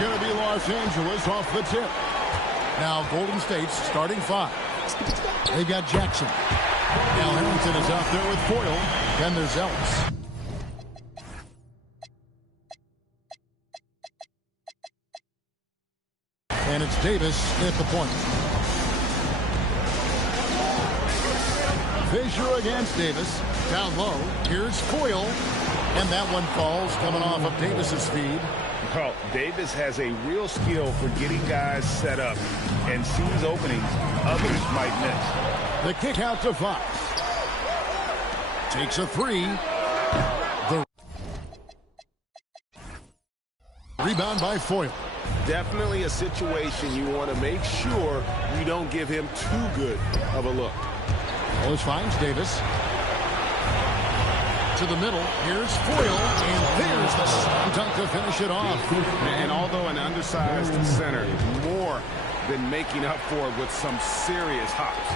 going to be Los Angeles off the tip. Now Golden State's starting 5. They've got Jackson. Now Harrington is out there with Foyle. Then there's Ellis. And it's Davis at the point. Fisher against Davis. Down low. Here's Foyle. And that one falls coming off of Davis's feed. Well, Davis has a real skill for getting guys set up and sees openings others might miss. The kick out to Fox. Takes a 3. The rebound by Foyle. Definitely a situation you want to make sure you don't give him too good of a look. Ellis finds Davis. To the middle. Here's Foyle. And there's the slam dunk to finish it off. And although an undersized center, more than making up for it with some serious hops.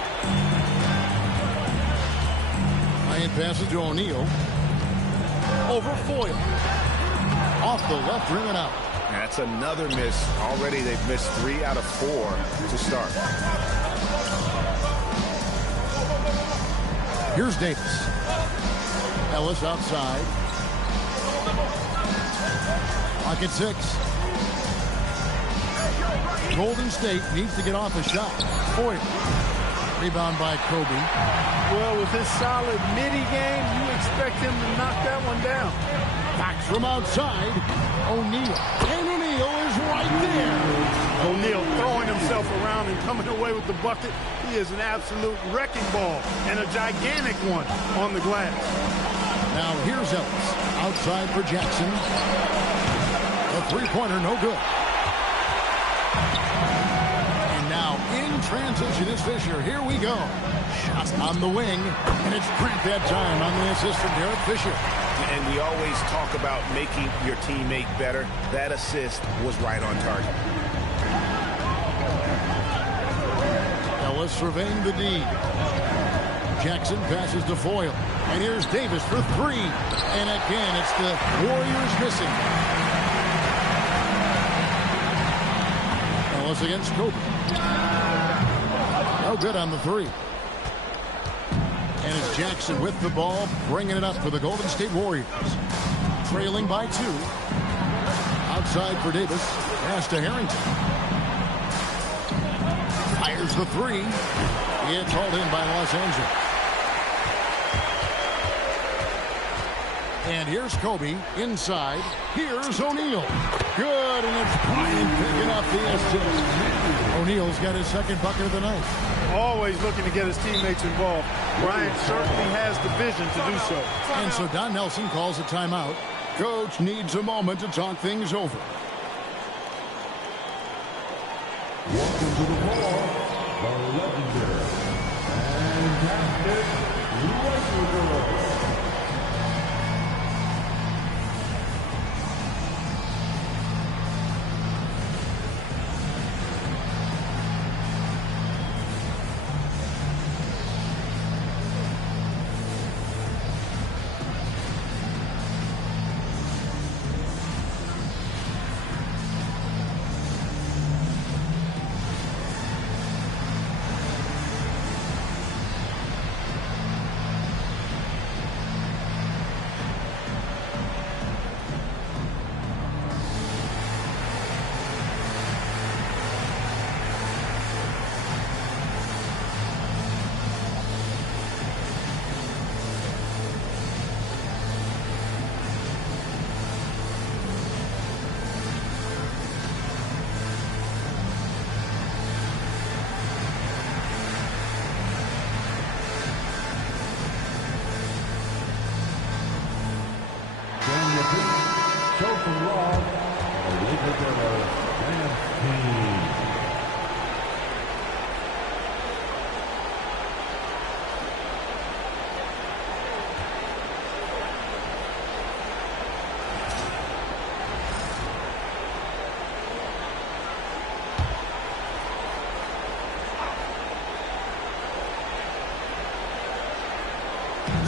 Ryan passes to O'Neal. Over Foyle. Off the left rim and out. That's another miss. Already they've missed 3 out of 4 to start. Here's Davis. Ellis outside. Clock at 6. Golden State needs to get off a shot. Foyle. Rebound by Kobe. Well, with his solid midi game, you expect him to knock that one down. Fox from outside. O'Neal. And O'Neal is right there. O'Neal throwing himself around and coming away with the bucket. He is an absolute wrecking ball and a gigantic one on the glass. Now here's Ellis. Outside for Jackson. A three-pointer, no good. And now in transition is Fisher. Here we go. Shot on the wing. And it's Grant that time on the assist from Derek Fisher. And we always talk about making your teammate better. That assist was right on target. Ellis surveying the D. Jackson passes to Foyle. And here's Davis for 3. And again, it's the Warriors missing. Ellis against Kobe. No good on the 3. And it's Jackson with the ball, bringing it up for the Golden State Warriors. Trailing by 2. Outside for Davis. Pass to Harrington. Fires the 3. It's hauled in by Los Angeles. And here's Kobe inside. Here's O'Neal. Good, and it's Bryant picking up the assist. O'Neal's got his second bucket of the night. Always looking to get his teammates involved. Bryant certainly has the vision to do so. And so Don Nelson calls a timeout. Coach needs a moment to talk things over. Welcome to the floor, the legendary fantastic Lakers.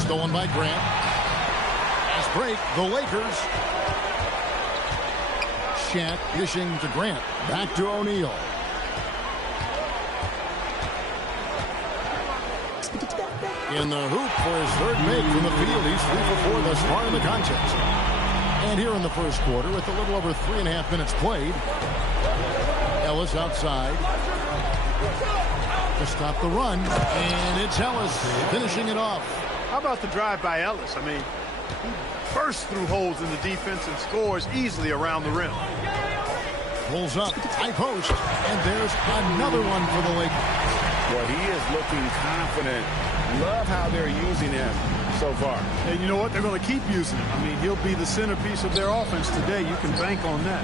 Stolen by Grant. Fast break, the Lakers. Shaq dishing to Grant. Back to O'Neal. In the hoop for his third make from the field. He's 3 for 4 thus far in the contest. And here in the first quarter, with a little over 3.5 minutes played, Ellis outside to stop the run, and it's Ellis finishing it off. How about the drive by Ellis? I mean, he bursts through holes in the defense and scores easily around the rim. Pulls up, high post, and there's another one for the Lakers. Well, he is looking confident. Love how they're using him so far. And you know what? They're going to keep using him. I mean, he'll be the centerpiece of their offense today. You can bank on that.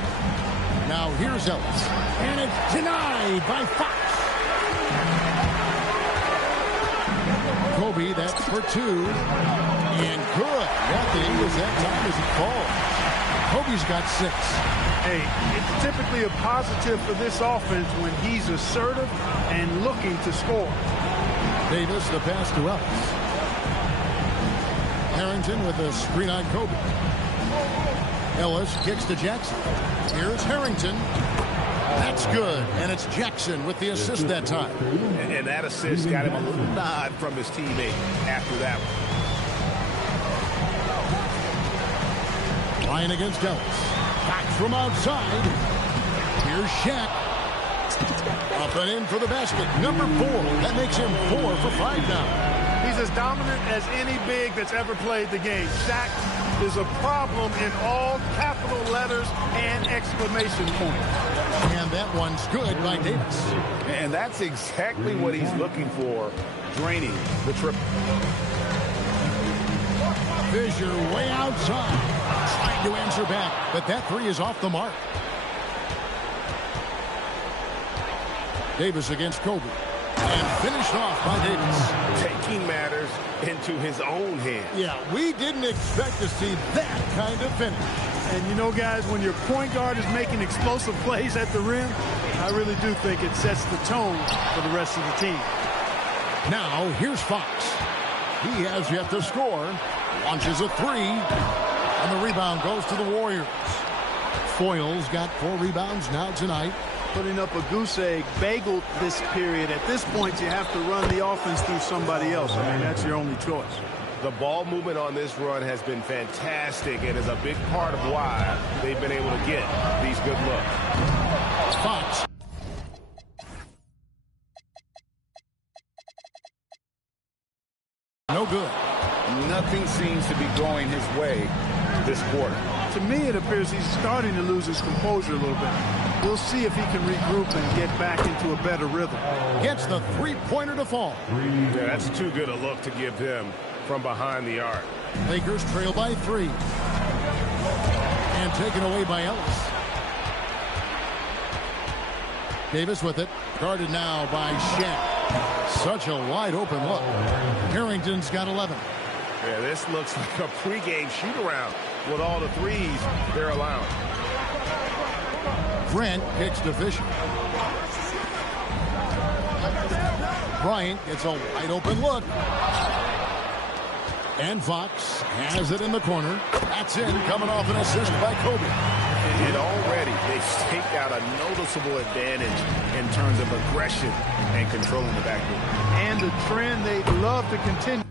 Now here's Ellis, and it's denied by Fox. Kobe, that's for 2, and good. Nothing was that time as it falls. Kobe's got 6. Hey, it's typically a positive for this offense when he's assertive and looking to score. Davis, the pass to Ellis. Harrington with a screen on Kobe. Ellis kicks to Jackson. Here's Harrington. That's good, and it's Jackson with the assist that time. And that assist got him a little nod from his teammate after that one. Ryan against Ellis. Back from outside. Here's Shaq. Up and in for the basket. Number 4. That makes him 4 for 5 now. He's as dominant as any big that's ever played the game. Shaq is a problem in all capital letters and exclamation points. And that one's good by Davis. And that's exactly what he's looking for, draining the triple. Fisher way outside. Trying to answer back, but that 3 is off the mark. Davis against Kobe. And finished off by Davis. Taking matters into his own hands. Yeah, we didn't expect to see that kind of finish. And you know, guys, when your point guard is making explosive plays at the rim, I really do think it sets the tone for the rest of the team. Now, here's Fox. He has yet to score. Launches a 3. And the rebound goes to the Warriors. Foyle's got 4 rebounds now tonight. Putting up a goose egg bagel this period. At this point, you have to run the offense through somebody else. I mean, that's your only choice. The ball movement on this run has been fantastic and is a big part of why they've been able to get these good looks. Fox. No good. Nothing seems to be going his way this quarter. To me, it appears he's starting to lose his composure a little bit. We'll see if he can regroup and get back into a better rhythm. Gets the 3-pointer to fall. Yeah, that's too good a look to give him from behind the arc. Lakers trail by 3. And taken away by Ellis. Davis with it. Guarded now by Shaq. Such a wide open look. Harrington's got 11. Yeah, this looks like a pregame shoot-around with all the threes they're allowing. Grant kicks to Fisher. Bryant gets a wide open look. And Fox has it in the corner. That's in, coming off an assist by Kobe. And already they've staked out a noticeable advantage in terms of aggression and controlling the backcourt. And a trend they'd love to continue.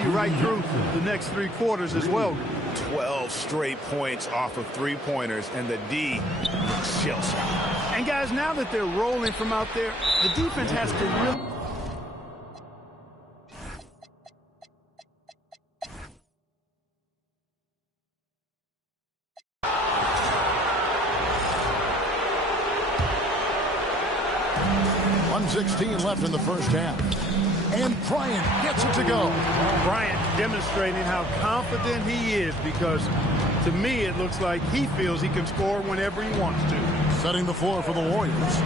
Right through the next 3 quarters as well. 12 straight points off of 3-pointers, and the D looks shell-shocked. And guys, now that they're rolling from out there, the defense has to really... .116 left in the first half. And Bryant gets it to go. Bryant demonstrating how confident he is, because to me it looks like he feels he can score whenever he wants to. Setting the floor for the Warriors.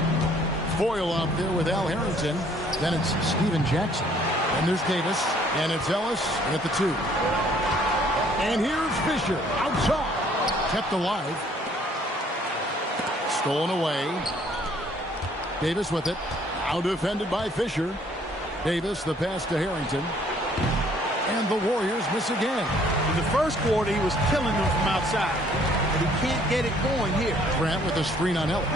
Foyle out there with Al Harrington. Then it's Steven Jackson. And there's Davis. And it's Ellis at the 2. And here's Fisher outside. Kept alive. Stolen away. Davis with it. Now defended by Fisher. Davis, the pass to Harrington. And the Warriors miss again. In the first quarter, he was killing them from outside. But he can't get it going here. Grant with a screen on Ellis.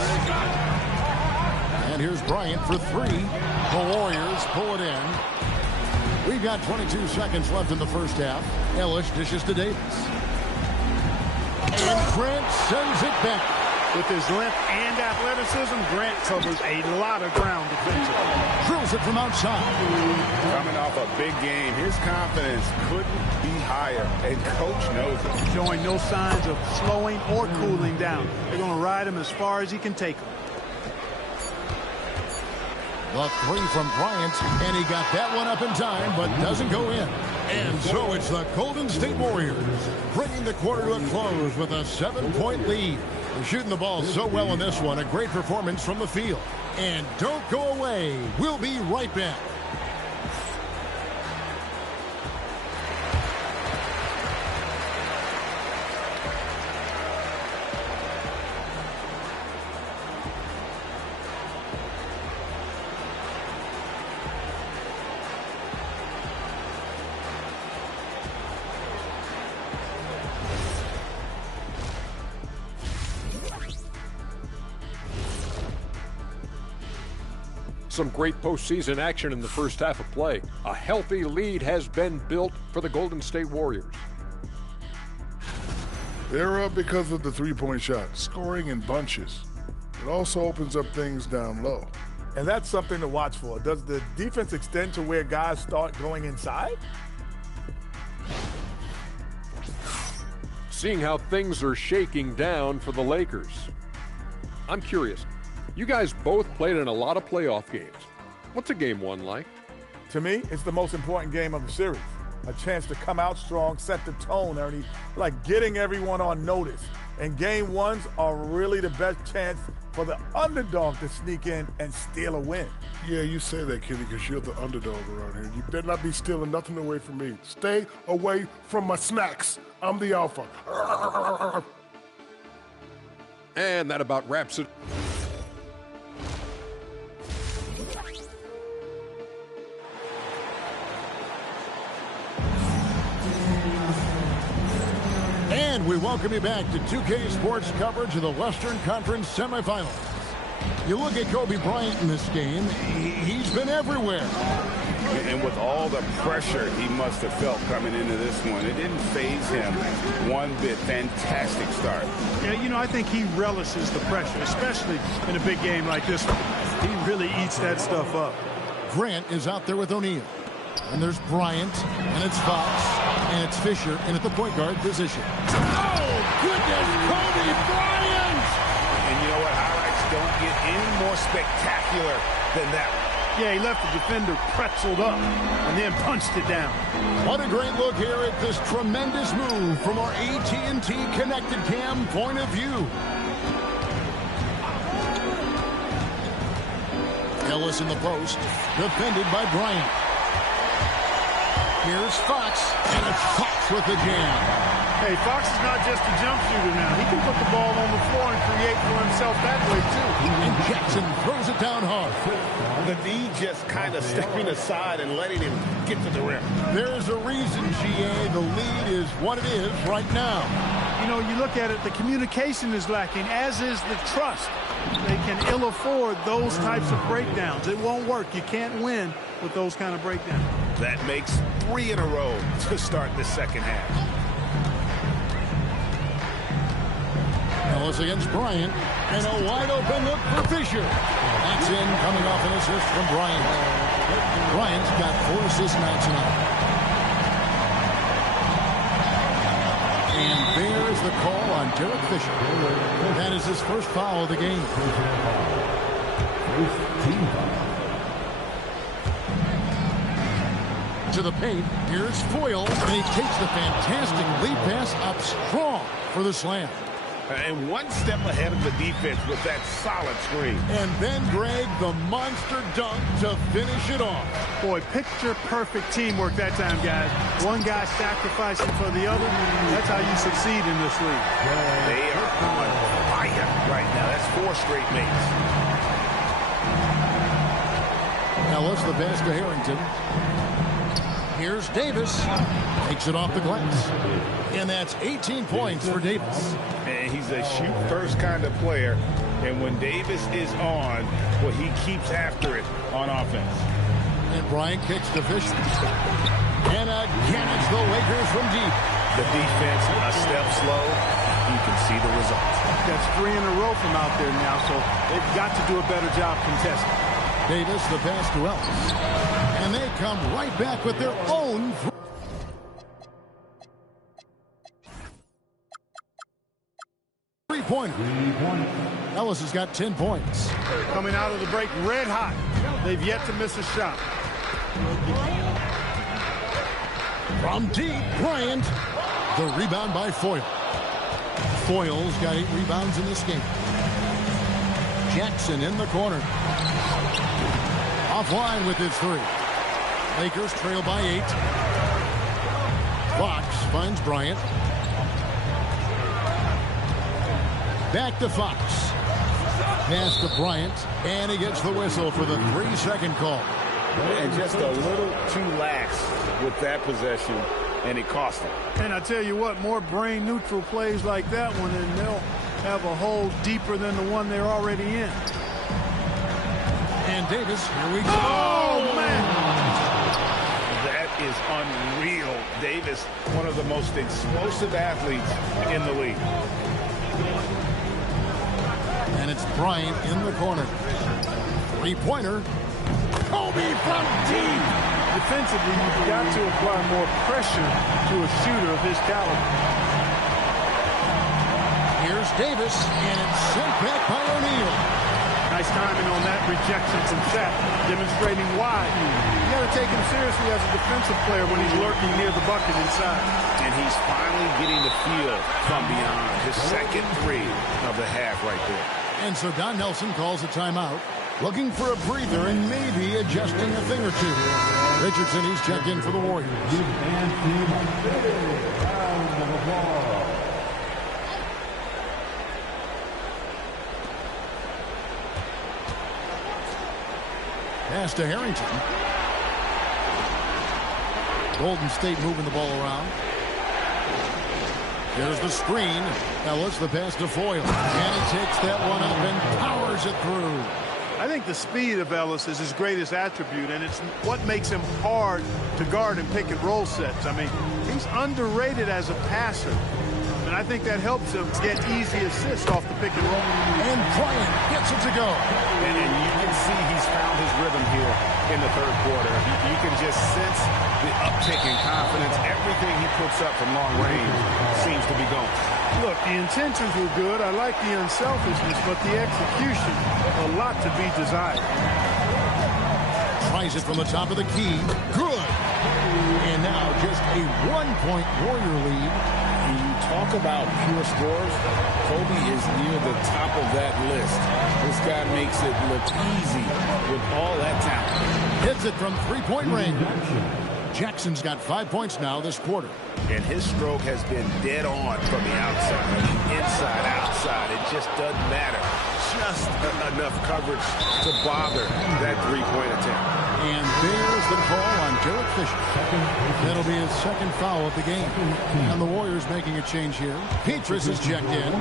And here's Bryant for three. The Warriors pull it in. We've got 22 seconds left in the first half. Ellis dishes to Davis. And Grant sends it back. With his length and athleticism, Grant covers a lot of ground defensively. Drills it from outside. Coming off a big game, his confidence couldn't be higher, and Coach knows it. Showing no signs of slowing or cooling down. They're going to ride him as far as he can take him. The three from Bryant, and he got that one up in time, but doesn't go in. And so it's the Golden State Warriors bringing the quarter to a close with a 7-point lead. They're shooting the ball so well in this one. A great performance from the field. And don't go away. We'll be right back. Some great postseason action in the first half of play. A healthy lead has been built for the Golden State Warriors. They're up because of the three-point shot, scoring in bunches. It also opens up things down low. And that's something to watch for. Does the defense extend to where guys start going inside? Seeing how things are shaking down for the Lakers. I'm curious. You guys both played in a lot of playoff games. What's a game one like? To me, it's the most important game of the series. A chance to come out strong, set the tone, Ernie, like getting everyone on notice. And game ones are really the best chance for the underdog to sneak in and steal a win. Yeah, you say that, Kenny, because you're the underdog around here. You better not be stealing nothing away from me. Stay away from my snacks. I'm the alpha. And that about wraps it. And we welcome you back to 2K Sports coverage of the Western Conference semifinals. You look at Kobe Bryant in this game, he's been everywhere. And with all the pressure he must have felt coming into this one, it didn't faze him one bit. Fantastic start. Yeah, you know, I think he relishes the pressure, especially in a big game like this one. He really eats that stuff up. Grant is out there with O'Neal. And there's Bryant, and it's Fox, and it's Fisher in at the point guard position. Oh, goodness, Kobe Bryant! And you know what? Highlights don't get any more spectacular than that one. Yeah, he left the defender pretzeled up and then punched it down. What a great look here at this tremendous move from our AT&T Connected Cam point of view. Ellis in the post, defended by Bryant. Here's Fox, and it's Fox with the jam. Hey, Fox is not just a jump shooter now. He can put the ball on the floor and create for himself that way, too. And Jackson throws it down hard. The D just kind of stepping aside and letting him get to the rim. There's a reason, GA, the lead is what it is right now. You know, you look at it, the communication is lacking, as is the trust. They can ill afford those types of breakdowns. It won't work. You can't win with those kind of breakdowns. That makes 3 in a row to start the second half. Ellis against Bryant, and a wide open look for Fisher. That's in, coming off an assist from Bryant. Bryant's got 4 assists now tonight. And there's the call on Derek Fisher. That is his first foul of the game. To the paint, here's Foyle, and he takes the fantastic lead pass up strong for the slam. And one step ahead of the defense with that solid screen. And then, Greg, the monster dunk to finish it off. Boy, picture-perfect teamwork that time, guys. One guy sacrificing for the other. That's how you succeed in this league. They are on fire right now. That's 4 straight mates. Ellis, the pass to Harrington. Here's Davis. Takes it off the glass. And that's 18 points for Davis. And he's a shoot-first kind of player. And when Davis is on, well, he keeps after it on offense. And Bryant kicks to Fisher. And again, it's the Lakers from deep. The defense a step slow. You can see the results. That's 3 in a row from out there now, so they've got to do a better job contesting. Davis, the pass to Ellis. And they come right back with their own three-pointer. Ellis has got 10 points. Coming out of the break red hot. They've yet to miss a shot. From deep, Bryant. The rebound by Foyle. Foyle's got 8 rebounds in this game. Jackson in the corner. Offline with his 3. Lakers trail by 8. Fox finds Bryant. Back to Fox. Pass to Bryant. And he gets the whistle for the 3-second call. And just a little too lax with that possession, and it cost him. And I tell you what, more brain-neutral plays like that one, and they'll have a hole deeper than the one they're already in. And Davis, here we go. Oh, man! That is unreal. Davis, one of the most explosive athletes in the league. And it's Bryant in the corner. 3-pointer. Kobe from deep. Defensively, you've got to apply more pressure to a shooter of his caliber. Here's Davis, and it's sent back by O'Neal. Nice timing on that rejection from Shaq, demonstrating why. You got to take him seriously as a defensive player when he's lurking near the bucket inside. And he's finally getting the feel from beyond. His second 3 of the half right there. And so Don Nelson calls a timeout, looking for a breather and maybe adjusting a thing or two. Richardson, he's checked in for the Warriors. Pass to Harrington. Golden State moving the ball around. There's the screen. Ellis, the pass to Foyle. And he takes that one up and powers it through. I think the speed of Ellis is his greatest attribute, and it's what makes him hard to guard in pick-and-roll sets. I mean, he's underrated as a passer, and I think that helps him get easy assists off the pick-and-roll. And Bryant gets it to go. And you can see he's found his rhythm here in the third quarter. You can just sense the uptick in confidence. Everything he puts up from long range seems to be going. Look, the intentions were good. I like the unselfishness, but the execution, a lot to be desired. Tries it from the top of the key. Good. And now just a 1-point Warrior lead. When you talk about pure scores, Kobe is near the top of that list. This guy makes it look easy with all that talent. Hits it from 3-point range. Jackson's got 5 points now this quarter. And his stroke has been dead on from the outside. Inside, outside, it just doesn't matter. Just enough coverage to bother that 3-point attempt. And there's the call on Derek Fisher. That'll be his second foul of the game. And the Warriors making a change here. Petrus is checked in.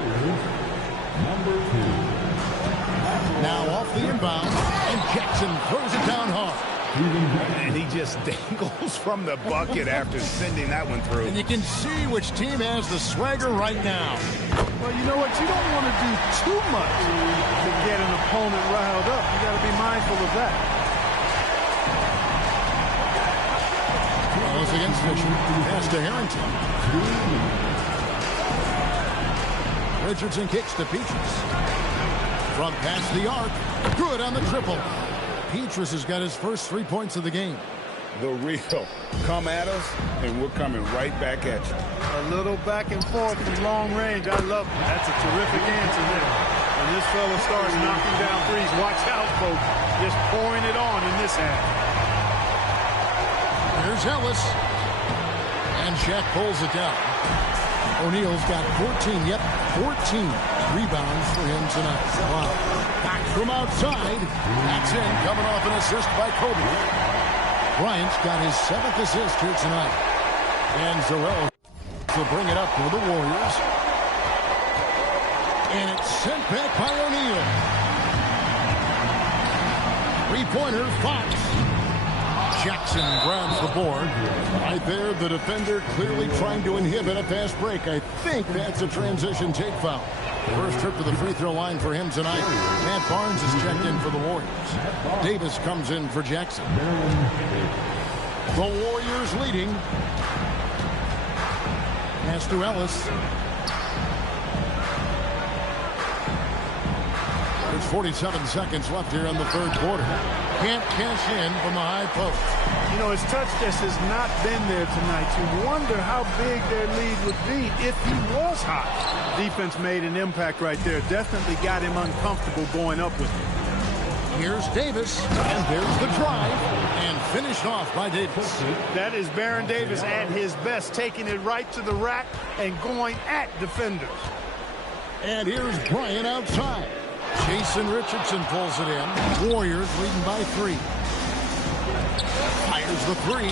Now off the inbound, and Jackson throws it down hard. And he just dangles from the bucket after sending that one through. And you can see which team has the swagger right now. Well, you know what? You don't want to do too much to get an opponent riled up. You got to be mindful of that. Ellis against Fisher. Pass to Harrington. Richardson kicks to Petrus. From past the arc. Good on the triple. Petrus has got his first 3 points of the game. The real come at us, and we're coming right back at you. A little back and forth from long range. I love it. That's a terrific answer there. When this fella starts knocking down threes, watch out, folks. Just pouring it on in this half. Here's Ellis. And Shaq pulls it down. O'Neal's got 14 rebounds for him tonight. Wow. from outside. That's in, coming off an assist by Kobe. Bryant's got his 7th assist here tonight. And Zorel will bring it up for the Warriors. And it's sent back by O'Neal. Three-pointer, Fox. Jackson grabs the board. Right there, the defender clearly trying to inhibit a fast break. I think that's a transition take foul. First trip to the free throw line for him tonight. Matt Barnes is checked in for the Warriors. Davis comes in for Jackson. The Warriors leading. Pass to Ellis. There's 47 seconds left here in the third quarter. Can't cash in from the high post. You know, his touch just has not been there tonight. You wonder how big their lead would be if he was hot. Defense made an impact right there. Definitely got him uncomfortable going up with it. Here's Davis, and there's the drive, and finished off by Davis. That is Baron Davis at his best, taking it right to the rack and going at defenders. And here's Bryant outside. Jason Richardson pulls it in. Warriors leading by 3. Fires the 3.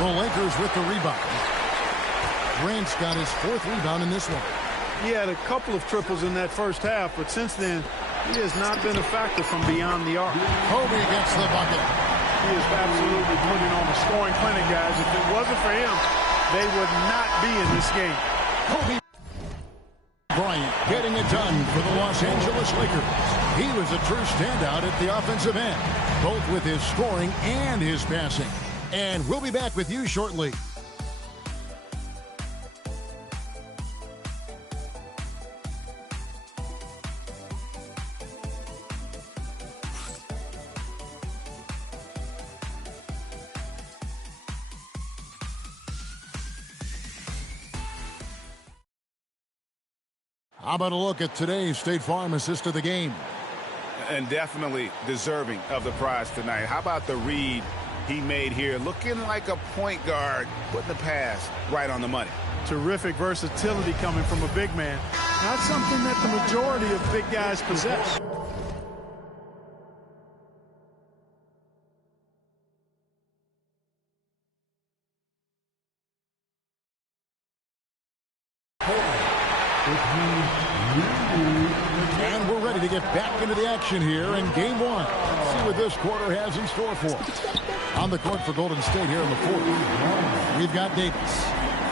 The Lakers with the rebound. Grant's got his 4th rebound in this one. He had a couple of triples in that first half, but since then, he has not been a factor from beyond the arc. Kobe gets the bucket. He is absolutely putting on the scoring clinic, guys. If it wasn't for him, they would not be in this game. Kobe Bryant getting it done for the Los Angeles Lakers. He was a true standout at the offensive end, both with his scoring and his passing. And we'll be back with you shortly. How about a look at today's State Farm assist of the game? And definitely deserving of the prize tonight. How about the read he made here? Looking like a point guard, putting the pass right on the money. Terrific versatility coming from a big man. Not something that the majority of big guys possess. And we're ready to get back into the action here in Game 1. Let's see what this quarter has in store for us. On the court for Golden State here in the 4th. We've got Davis.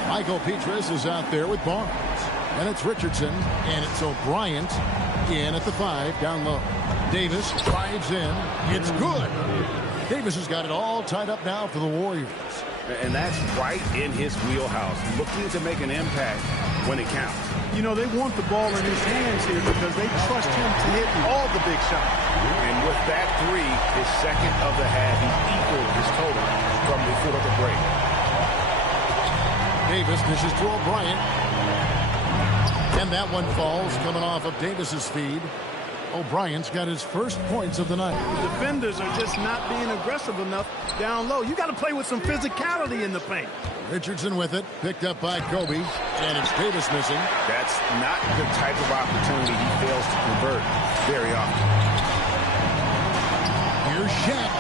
Michael Petras is out there with Barnes. And it's Richardson. And it's O'Brien in at the 5 down low. Davis drives in. It's good. Davis has got it all tied up now for the Warriors. And that's right in his wheelhouse. Looking to make an impact when it counts. You know, they want the ball in his hands here because they trust him to hit all the big shots. And with that 3, his second of the half, he equaled his total from before the break. Davis dishes to O'Brien. And that one falls coming off of Davis's feed. O'Brien's got his first points of the night. The defenders are just not being aggressive enough down low. You got to play with some physicality in the paint. Richardson with it, picked up by Kobe, and it's Davis missing. That's not the type of opportunity he fails to convert very often. Here's Shaq.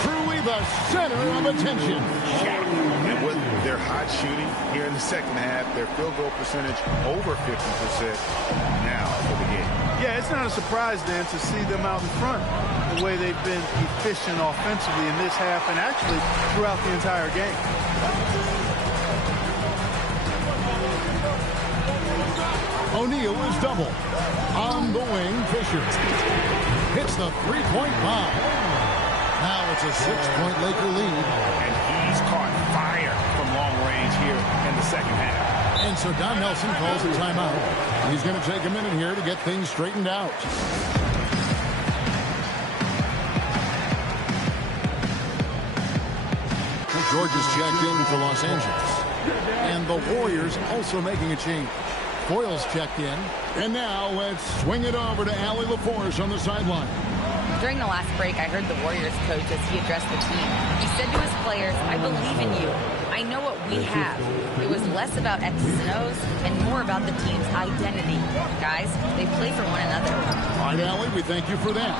Truly the center of attention. Shaq. And with their hot shooting here in the second half, their field goal percentage over 50% now for the game. Yeah, it's not a surprise, Dan, to see them out in front the way they've been efficient offensively in this half and actually throughout the entire game. O'Neal is double. On the wing, Fisher. Hits the three-point bomb. Now it's a 6-point Laker lead. And he's caught fire from long range here in the second half. And so Don Nelson calls a timeout. He's going to take a minute here to get things straightened out. George is checked in for Los Angeles. And the Warriors also making a change. Foyle's checked in. And now let's swing it over to Allie LaForce on the sideline. During the last break, I heard the Warriors coach as he addressed the team. He said to his players, "I believe in you. I know what we have. It was less about X's and O's and more about the team's identity. Guys, they play for one another. All right, Allie, we thank you for that.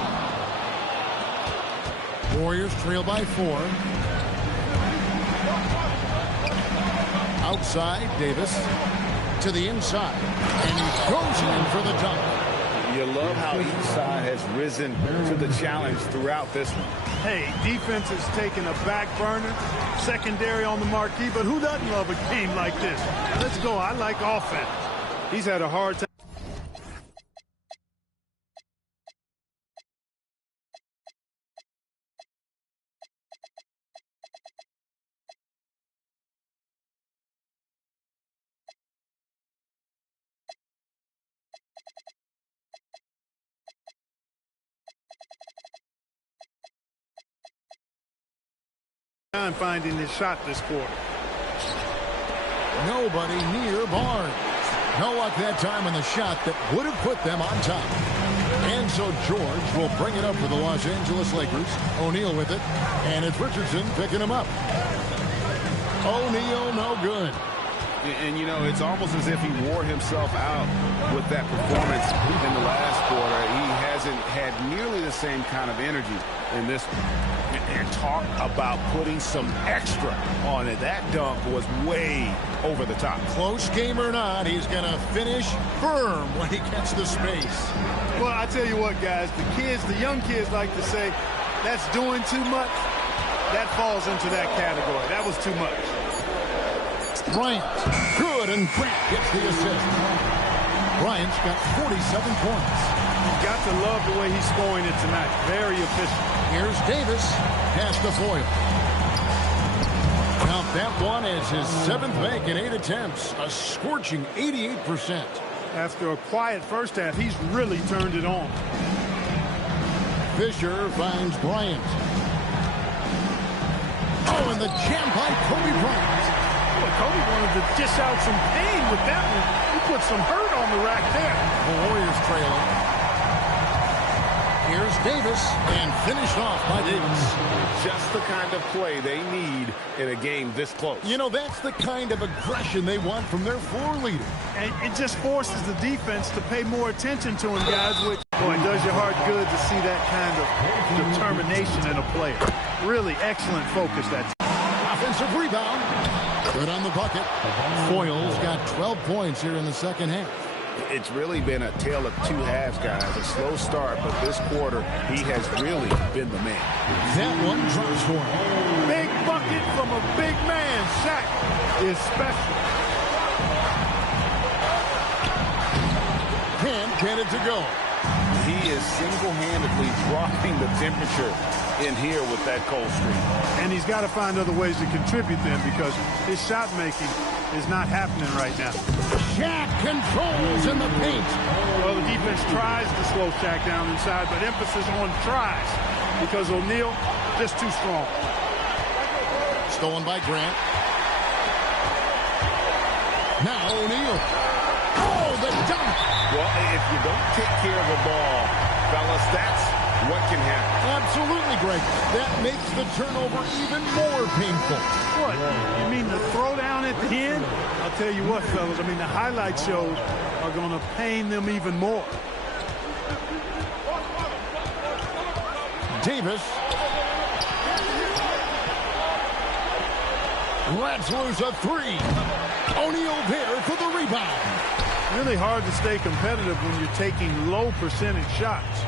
Warriors trail by 4. Outside, Davis to the inside. And he goes in for the dunk. You love how each side has risen to the challenge throughout this one. Hey, defense has taken a back burner, secondary on the marquee, but who doesn't love a game like this? Let's go. I like offense. He's had a hard time. Finding his shot this quarter. Nobody near Barnes. No luck that time on the shot that would have put them on top. And so George will bring it up for the Los Angeles Lakers. O'Neal with it. And it's Richardson picking him up. O'Neal no good. And, you know, it's almost as if he wore himself out with that performance in the last quarter. He hasn't had nearly the same kind of energy in this one. And talk about putting some extra on it. That dunk was way over the top. Close game or not, he's going to finish firm when he gets the space. Well, I tell you what, guys, the young kids like to say, that's doing too much. That falls into that category. That was too much. Bryant, good, and Grant gets the assist. Bryant's got 47 points. You've got to love the way he's scoring it tonight. Very efficient. Here's Davis, past the foil. Count that one as his 7th make in 8 attempts, a scorching 88%. After a quiet first half, he's really turned it on. Fisher finds Bryant. Oh, and the jam by Kobe Bryant. Boy, Kobe wanted to dish out some pain with that one. He put some hurt on the rack there. The Warriors trailing. Here's Davis, and finished off by Davis. Just the kind of play they need in a game this close. You know, that's the kind of aggression they want from their floor leader. And it just forces the defense to pay more attention to him, guys, which, boy, it does your heart good to see that kind of determination in a player. Really excellent focus that time. Offensive rebound. Good on the bucket. Foyle's got 12 points here in the second half. It's really been a tale of two halves, guys. A slow start, but this quarter, he has really been the man. That one drops for him. Big bucket from a big man. Shaq is special. Can't get it to go. He is single-handedly dropping the temperature in here with that cold streak. And he's got to find other ways to contribute then because his shot making is not happening right now. Shaq controls in the paint. Well, the defense tries to slow Shaq down inside, but emphasis on tries because O'Neal just too strong. Stolen by Grant. Now O'Neal. Oh, the dunk. Well, if you don't take care of the ball, fellas, that's what can happen. Absolutely, Greg. That makes the turnover even more painful. What? You mean the throwdown at the end? I'll tell you what, fellas. I mean, the highlight shows are going to pain them even more. Davis. Lets loose a 3. O'Neal there for the rebound. Really hard to stay competitive when you're taking low percentage shots.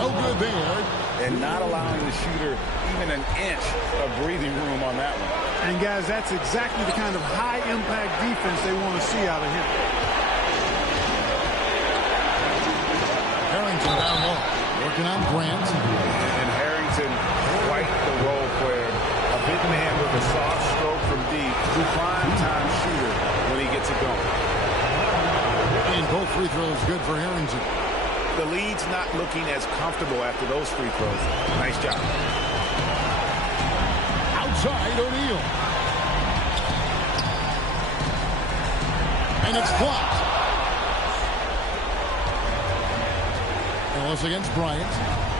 No good there. And not allowing the shooter even an inch of breathing room on that one. And, guys, that's exactly the kind of high-impact defense they want to see out of him. Harrington down low. Working on Grant. And Harrington, quite the role player. A big man with a soft stroke from deep. Prime-time shooter when he gets it going. And both free throws good for Harrington. The lead's not looking as comfortable after those free throws. Nice job. Outside O'Neal. And it's blocked. Ellis against Bryant.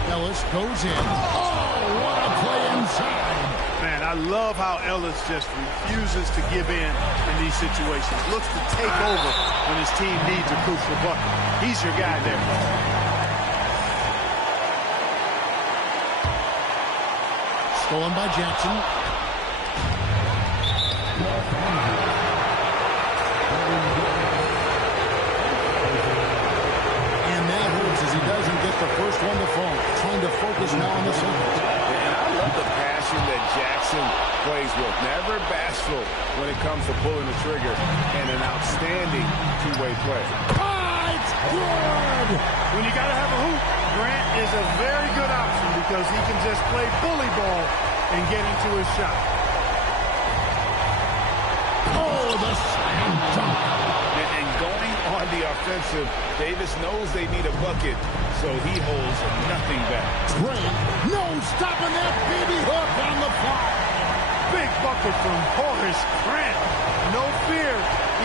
Ellis goes in. Oh, what a play inside. Man, I love how Ellis just refuses to give in these situations. Looks to take over when his team needs a crucial bucket. He's your guy there. Stolen by Jackson. And that hurts as he doesn't get the first one to fall. Trying to focus now on the second. And I love the passion that Jackson plays with. Never bashful when it comes to pulling the trigger. And an outstanding two-way play. It's good! When you got to have a hoop, Grant is a very good option because he can just play bully ball and get into his shot. Oh, the slam dunk. And going on the offensive, Davis knows they need a bucket, so he holds nothing back. Grant, no stopping that baby hook on the fly. Big bucket from Horace Grant. No fear,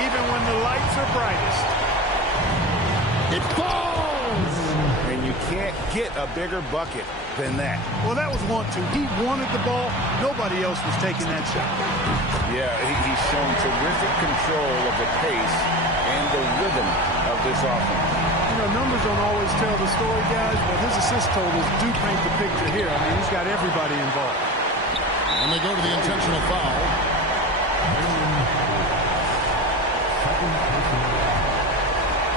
even when the lights are brightest. It falls! And you can't get a bigger bucket than that. Well, that was want to. He wanted the ball. Nobody else was taking that shot. Yeah, he's shown terrific control of the pace and the rhythm of this offense. You know, numbers don't always tell the story, guys, but his assist totals do paint the picture here. I mean, he's got everybody involved. And they go to the intentional foul.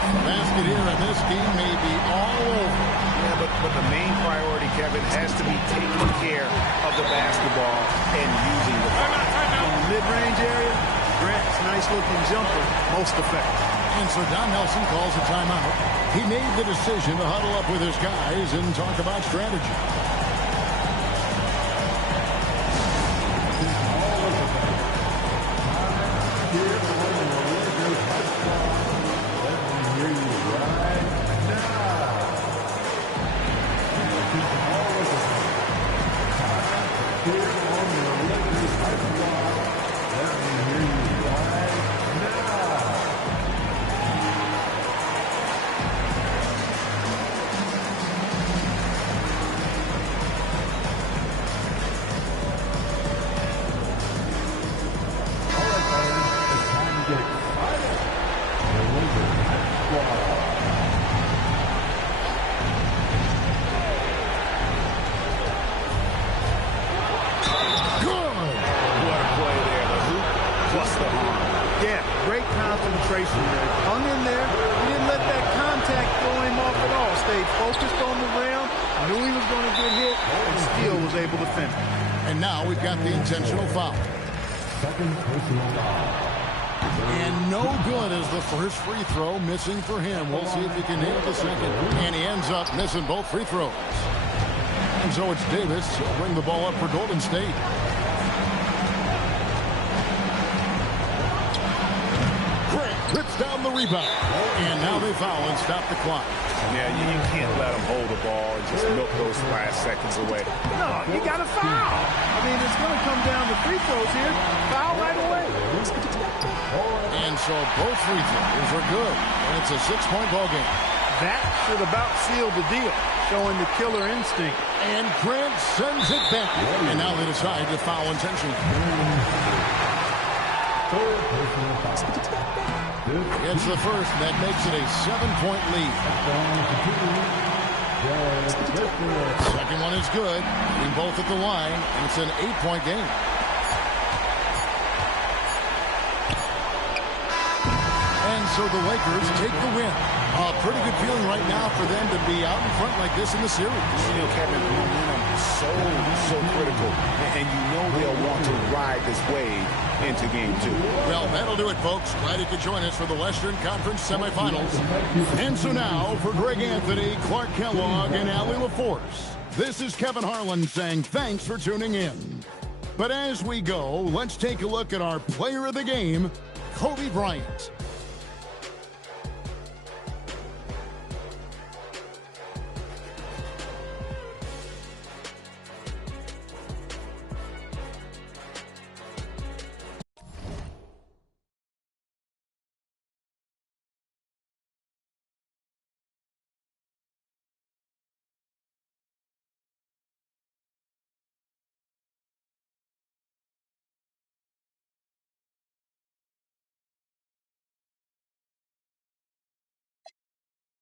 The basket here in this game may be all over. Yeah, but the main priority, Kevin, has to be taking care of the basketball and using the ball. In the mid-range area, Grant's nice-looking jumper, most effective. And so Don Nelson calls a timeout. He made the decision to huddle up with his guys and talk about strategy. Concentration there. Hung in there. He didn't let that contact throw him off at all. Stayed focused on the rim. Knew he was going to get hit and still was able to finish. And now we've got the intentional foul. Second personal foul. And no good as the first free throw missing for him. We'll see if he can nail the second. And he ends up missing both free throws. And so it's Davis. He'll bring the ball up for Golden State. Rips down the rebound. And now they foul and stop the clock. Yeah, you can't let them hold the ball and just milk those last seconds away. No, you got to foul. I mean, it's going to come down to free throws here. Foul right away. And so both free throws are good. And it's a 6-point ball game. That should about seal the deal, showing the killer instinct. And Grant sends it back. And now they decide to foul intentionally. It's the first. That makes it a 7-point lead. Second one is good. Being both at the line. And it's an 8-point game. And so the Lakers take the win. A pretty good feeling right now for them to be out in front like this in the series. You know, Kevin, momentum so critical. And you know they'll want to ride this wave into game 2. Well, that'll do it, folks. Glad you could join us for the Western Conference semifinals. And so now, for Greg Anthony, Clark Kellogg, and Allie LaForce, this is Kevin Harlan saying thanks for tuning in. But as we go, let's take a look at our player of the game, Kobe Bryant.